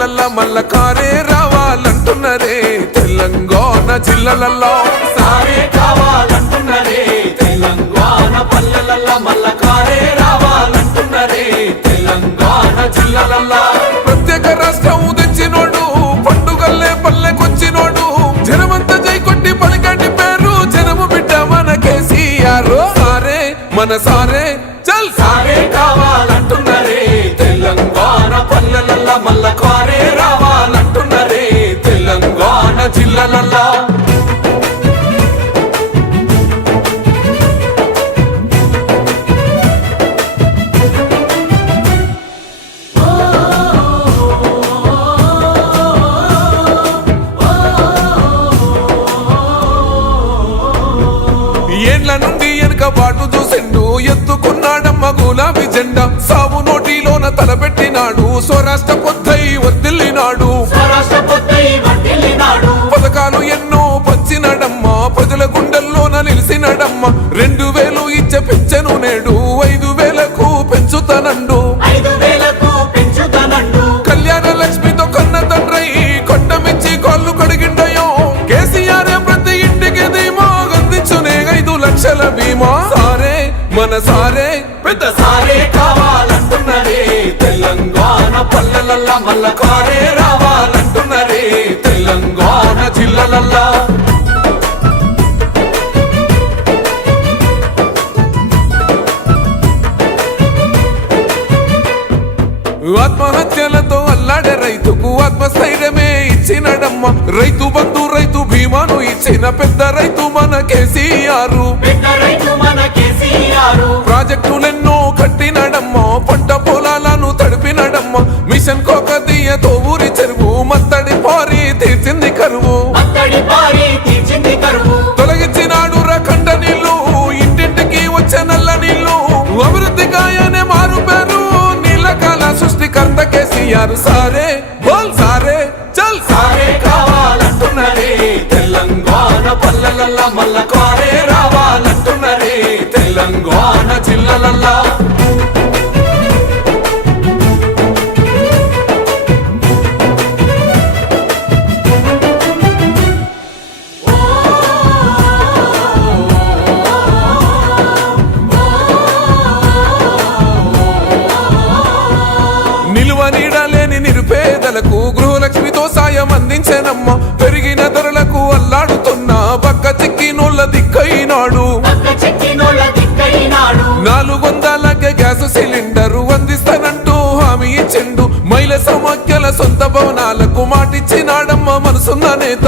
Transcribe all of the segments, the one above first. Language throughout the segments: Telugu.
పల్లెల్ల మల్ల కారే రావాలంటున్నరే తెలంగాణ జిల్లాలలో సారే కావాలంటున్నరే తెలంగాణ పల్లెల మల్ల కారే రావాలంటున్నరే తెలంగాణ జిల్లాలలో ప్రత్యేక రాష్ట్రం తెచ్చినోడు పండుగల్లే పల్లెకొచ్చినోడు జనమంతా జై కొట్టి పలికండి పేరు జనము బిడ్డ మన కేసీఆర్ సారే మన సారే చల్ సారే కావాలంటున్నరే తెలంగాణ పల్లెల మల్ల కారే రావాలంటున్నరే తెలంగాణ జిల్లాలలో ఏండ్ల నుండి వెనక బాటు చూసిండు ఎత్తుకున్నాడమ్మ గులాబీ జెండా సాగు నోటిలోన తలపెట్టినాడు స్వరాష్ట్ర పొద్దై వర్దిల్లినాడు పథకాలు ఎన్నో పంచినాడమ్మ ప్రజల గుండెల్లోన నిలిసినాడమ్మ 2000 ఇచ్చే పింఛను నేడు 5000కు పెంచుతానండు కళ్యాణ లక్ష్మితో కన్న తండ్రై కొట్టమిచ్చి కాళ్ళు కడిగిండయో కేసీఆర్ ప్రతి ఇంటికి ధీమా అందించునే 5 లక్షల బీమా సారే మన సారే పెద్ద సారే కావాలంటున్నరే తెలంగాణ పల్లెల మల్ల కారే రావాలంటున్నరే తెలంగాణ జిల్లాలలో ఆత్మహత్యలతో అల్లాడే రైతుకు ఆత్మస్థైర్యమే ఇచ్చినడమ్మ రైతు బంధు రైతు బీమాను ఇచ్చిన పెద్ద రైతు మన కేసీఆర్ ప్రాజెక్టులెన్నో కట్టినడమ్మ పంట పొలాలను తడిపినడమ్మ మిషన్ కోకదీయతో ఊరి చెరువు మత్తడి పారి తీర్చింది కరువు తొలగించినాడు రకండ నీళ్లు ఇంటింటికి వచ్చే నల్ల నీళ్లు అభివృద్ధి గాయనే మారు పేరు నీలకాల సృష్టికర్త కేసీఆర్ సారే బోల్ సారే చల్ సారే కావాలంటున్నరే తెలంగాణ పల్లెల మల్ల కారే రావాలంటున్నరే తెలంగాణ జిల్లాలలో నిలువ నీడలేని నిరుపేదలకు గృహలక్ష్మితో సాయం అందించేనమ్మ పెరిగిన ధరలకు అల్లాడుతున్న పక్క చిక్కినోళ్ళ దిక్కైనాడు 400కే గ్యాస్ సిలిండరు అందిస్తానంటూ హామీ ఇచ్చిండు మహిళ సమాఖ్యల సొంత భవనాలకు మాటిచ్చినాడమ్మ మనసున్న నేత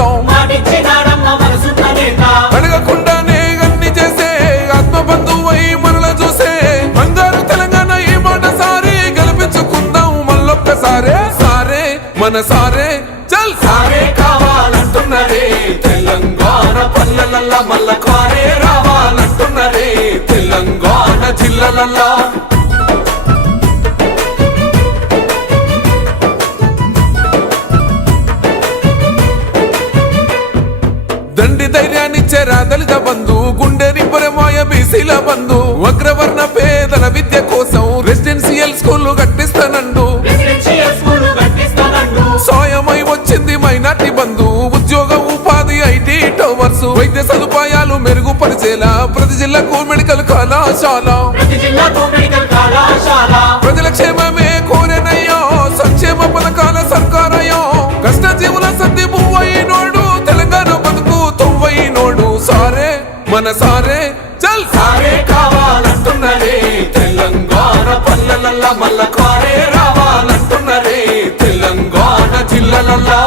అడగకుండానే అన్ని చేసే ఆత్మ బంధువై మనల చూసే బంగారు తెలంగాణ ఈ మాట సారి గెలిపించుకుందాం మళ్ళొక్కసారే సారే మన సారే చల్ సారే కావాలంటున్నరే తెలంగాణ పల్లెల మల్ల కారే రావాలంటున్నరే తెలంగాణ జిల్లాలలో దండి ధైర్యాన్నిచ్చే దళిత బంధు గుండె నింపరమాయ బీసీల బంధు అగ్రవర్ణ పేదల విద్య కోసం రెసిడెన్షియల్ స్కూల్ కట్టిస్తానండు సాయమై వచ్చింది మైనార్టీ బంధు ఉద్యోగ ఉపాధి ఐటీ టవర్స్ వైద్య సదుపాయాలు మెరుగుపరిచేలా ప్రతి జిల్లాకు మెడికల్ కళాశాల ప్రజల క్షేమమే కోరేనయ్యో సంక్షేమ పథకాల సర్కారయ్యో కష్ట జీవుల సర్ది పువ్వైనోడు తెలంగాణ బతుకు తొవ్వైనోడు సారే మన సారే చల్ సారే కావాలంటున్నరే తెలంగాణ పల్లెల మల్ల కారే రావాలంటున్నరే తెలంగాణ జిల్లాలలో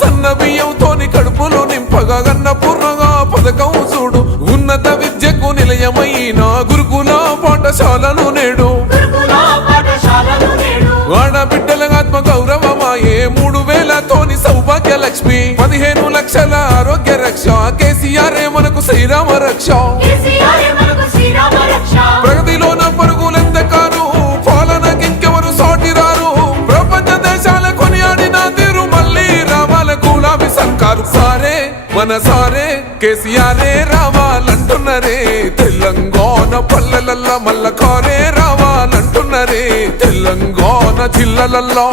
సన్న బియ్యంతోని కడుపులు నింపగా గన్నపూర్ణగా పథకం చూడు ఉన్నత విద్యకు నిలయమైన గురుకుల పాఠశాలను నేడు ఆడబిడ్డల ఆత్మ గౌరవమాయే 3000తోని సౌభాగ్య లక్ష్మి 15 లక్షల ఆరోగ్య రక్ష కేసీఆర్ మనకు శ్రీరామ రక్ష ప్రగతిలోన పరుగులెంత కారు పాలనకింకెవరు సాటి మన సారే కేసీఆరే రావాలంటున్నరే తెలంగాణ పల్లెలల్లా మల్ల కారే రావాలంటున్నరే తెలంగాణ జిల్లలల్లో